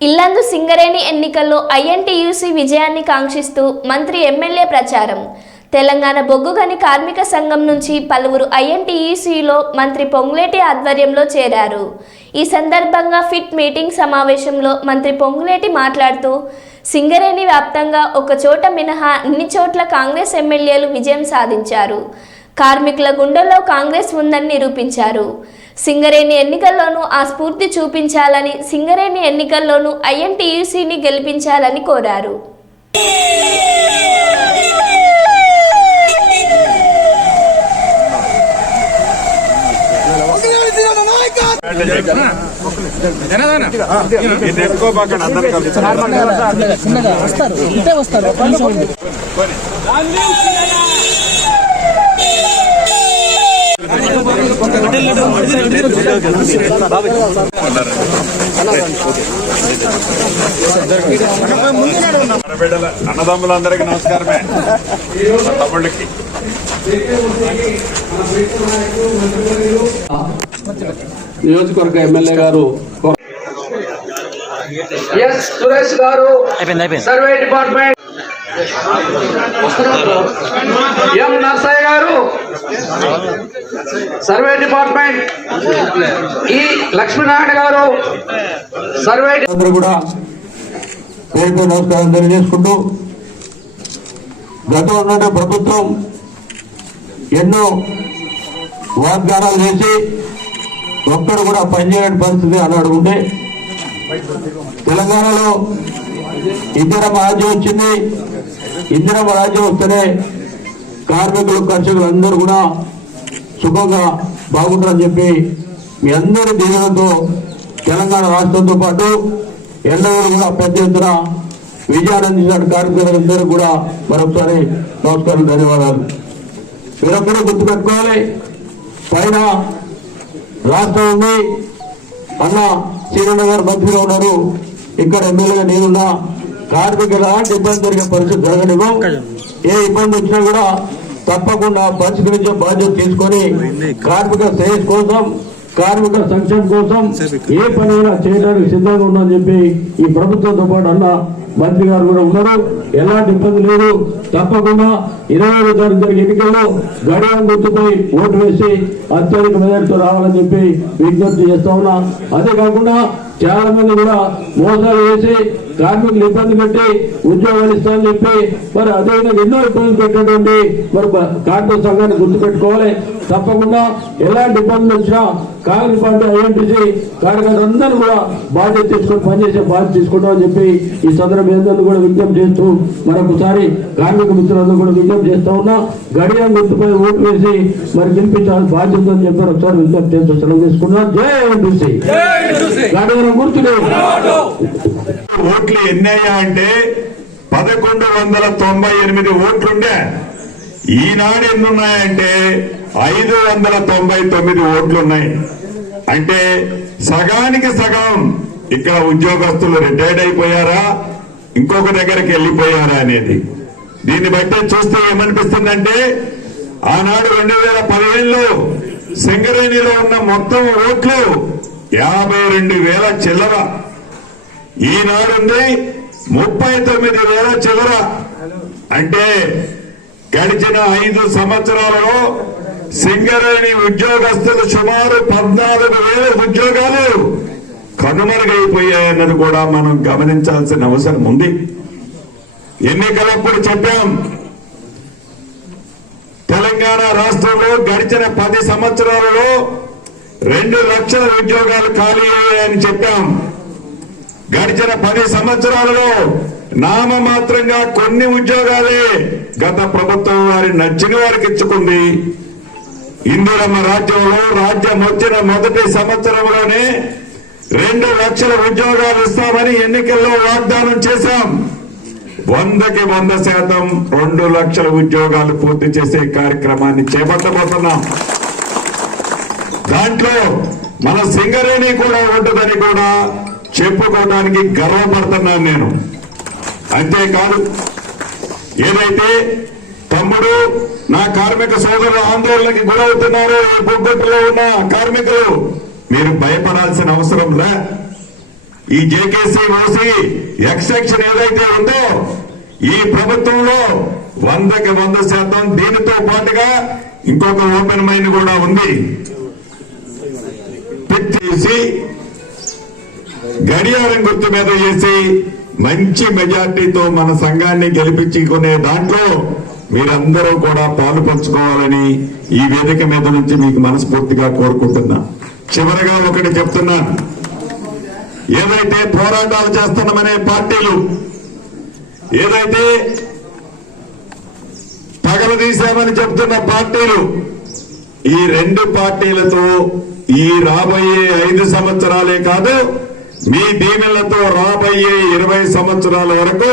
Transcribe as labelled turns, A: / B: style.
A: ఇల్లందు సింగరేణి ఎన్నికల్లో ఐఎన్టీయూసీ విజయాన్ని కాంక్షిస్తూ మంత్రి ఎమ్మెల్యే ప్రచారం. తెలంగాణ బొగ్గుగని కార్మిక సంఘం నుంచి పలువురు ఐఎన్టీయూసీలో మంత్రి పొంగులేటి ఆధ్వర్యంలో చేరారు. ఈ సందర్భంగా ఫిట్ మీటింగ్ సమావేశంలో మంత్రి పొంగులేటి మాట్లాడుతూ సింగరేణి వ్యాప్తంగా ఒక చోట మినహా అన్ని చోట్ల కాంగ్రెస్ ఎమ్మెల్యేలు విజయం సాధించారు. కార్మికుల గుండెల్లో కాంగ్రెస్ ఉందని నిరూపించారు. సింగరేణి ఎన్నికల్లోనూ ఆ స్ఫూర్తి చూపించాలని సింగరేణి ఎన్నికల్లోనూ ఐఎన్టీయూసీని గెలిపించాలని కోరారు.
B: వస్తారు వస్తారు.
C: బిడ్డల అన్నదమ్ములందరికీ నమస్కారమే. తమ్ముళ్ళకి.
D: నియోజకవర్గ ఎమ్మెల్యే గారు
E: ఎస్ సురేష్ గారు సర్వే డిపార్ట్మెంట్. ఎం నర్సయ్య గారు సర్వే డిపార్ట్మెంట్. ఈ లక్ష్మీనారాయణ గారు సర్వే
D: అందరూ కూడా పేరుతో నమస్కారం తెలియజేసుకుంటూ గతంలో ఉన్న ప్రభుత్వం ఎన్నో వాగ్దానాలు చేసి ఒక్కడు కూడా పనిచేయని పరిస్థితి అన్నాడు ఉంటే తెలంగాణలో ఇందిరమ్మ రాజ్యం వచ్చింది ఇందిరమ్మ రాజ్యం వస్తేనే కార్మికులు కర్షకులు అందరూ కూడా సుఖంగా బాగుంటారని చెప్పి మీ అందరి దీవెనతో తెలంగాణ రాష్ట్రంతో పాటు ఎన్నడూ కూడా పెద్ద ఎత్తున విజయానందించిన కార్మికులందరూ కూడా మరొకసారి నమస్కారం ధన్యవాదాలు. మీరందరూ గుర్తుపెట్టుకోవాలి పైన రాష్ట్రం ఉంది. అన్న శ్రీరణ గారు మంత్రిగా ఉన్నారు. ఇక్కడ ఎమ్మెల్యేగా నేనున్నా. కార్మికులు ఇబ్బంది జరిగే పరిస్థితి జరగనివ్వం. ఏ ఇబ్బంది వచ్చినా కూడా తప్పకుండా పరిష్కరించే బాధ్యత తీసుకొని కార్మిక శ్రేయస్ కోసం కార్మిక సంక్షేమం కోసం ఏ పనైనా చేయడానికి సిద్ధంగా ఉందని చెప్పి ఈ ప్రభుత్వంతో పాటు అన్న మంత్రి గారు కూడా ఉన్నారు. ఎలాంటి ఇబ్బంది లేదు. తప్పకుండా ఇరవై ఐదు తారీఖు జరిగే ఎన్నికల్లో గడియారం గుర్తుపై ఓటు వేసి అత్యధిక మెజార్టీతో రావాలని చెప్పి విజ్ఞప్తి చేస్తా ఉన్నా. అదే కాకుండా చాలా మంది కూడా మోసాలు చేసి కార్మికులు ఇబ్బంది పెట్టి ఉద్యోగాలు ఇస్తామని చెప్పి మరి అదేవిధంగా ఎన్నో ఇబ్బందులు పెట్టినటువంటి మరి కార్మిక సంఘాన్ని గుర్తుపెట్టుకోవాలి. తప్పకుండా ఎలాంటి ఇబ్బందులు వచ్చినా కాంగ్రెస్ పార్టీ ఐఎన్టీసీ కార్యకర్తలందరూ కూడా బాధ్యత తీసుకొని పనిచేసే బాధ్యత తీసుకుంటామని చెప్పి ఈ సందర్భం కూడా విజ్ఞప్తి చేస్తూ మరొకసారి కార్మిక మిత్రులందరూ కూడా విజ్ఞప్తి చేస్తా ఉన్నా గడియారం గుర్తుపై ఓటు వేసి మరి గెలిపించాలని బాధ్యత అని చెప్పి ఒకసారి విజ్ఞప్తి చేస్తూ సెలవు తీసుకున్నాం జై ఐఎన్టీసీ. గడియారం గుర్తులే.
C: ఓట్లు ఎన్ని అయ్యాయంటే పదకొండు వందల తొంభై ఎనిమిది ఓట్లుండే. ఈనాడు ఎన్ని ఉన్నాయంటే ఐదు వందల తొంభై తొమ్మిది ఓట్లున్నాయి. అంటే సగానికి సగం ఇక్కడ ఉద్యోగస్తులు రిటైర్డ్ అయిపోయారా? ఇంకొక దగ్గరికి వెళ్ళిపోయారా అనేది. దీన్ని బట్టి చూస్తే ఏమనిపిస్తుందంటే ఆనాడు రెండు వేల పదిహేనులో సింగరేణిలో ఉన్న మొత్తం ఓట్లు యాభై రెండు వేల చిల్లర. ఈనాడుంది ముప్పై తొమ్మిది వేల చివర. అంటే గడిచిన ఐదు సంవత్సరాలలో సింగరేణి ఉద్యోగస్తులు సుమారు పద్నాలుగు వేల ఉద్యోగాలు కనుమరుగైపోయాయన్నది కూడా మనం గమనించాల్సిన అవసరం ఉంది. ఎన్నికలప్పుడు చెప్పాం తెలంగాణ రాష్ట్రంలో గడిచిన పది సంవత్సరాలలో రెండు లక్షల ఉద్యోగాలు ఖాళీ అయ్యాయని చెప్పాం. గడిచిన పది సంవత్సరాలలో నామమాత్రంగా కొన్ని ఉద్యోగాలే గత ప్రభుత్వం వారి నచ్చిన వారికి ఇచ్చుకుంది. ఇందిరమ్మ రాజ్యంలో రాజ్యం వచ్చిన మొదటి సంవత్సరంలోనే రెండు లక్షల ఉద్యోగాలు ఇస్తామని ఎన్నికల్లో వాగ్దానం చేశాం. వందకి వంద శాతం రెండు లక్షల ఉద్యోగాలు పూర్తి చేసే కార్యక్రమాన్ని చేపట్టబోతున్నాం. దాంట్లో మన సింగరేణి కూడా ఉంటుందని కూడా చెప్పుకోవడానికి గర్వపడుతున్నాను నేను. అంతేకాదు ఏదైతే తమ్ముడు నా కార్మిక సోదరుల ఆందోళనకి గురవుతున్నారు ఈ బొగ్గట్టులో ఉన్న కార్మికులు మీరు భయపడాల్సిన అవసరం లే. ఈ జేకేసీ ఓసీ ఎక్సెక్షన్ ఏదైతే ఉందో ఈ ప్రభుత్వంలో వందకి వంద శాతం దీనితో పాటుగా ఇంకొక ఓపెన్ మైండ్ కూడా ఉంది. పిక్ గడియారం గుర్తు మీద చేసి మంచి మెజార్టీతో మన సంఘాన్ని గెలిపించుకునే దాంట్లో మీరందరూ కూడా పాలు పంచుకోవాలని ఈ వేదిక మీద నుంచి మీకు మనస్ఫూర్తిగా కోరుకుంటున్నా. చివరగా ఒకటి చెప్తున్నాను ఏదైతే పోరాటాలు చేస్తున్నామనే పార్టీలు ఏదైతే తగలదీశామని చెప్తున్న పార్టీలు ఈ రెండు పార్టీలతో ఈ రాబోయే ఐదు సంవత్సరాలే కాదు మీ దీవెనలతో రాబోయే ఇరవై సంవత్సరాల వరకు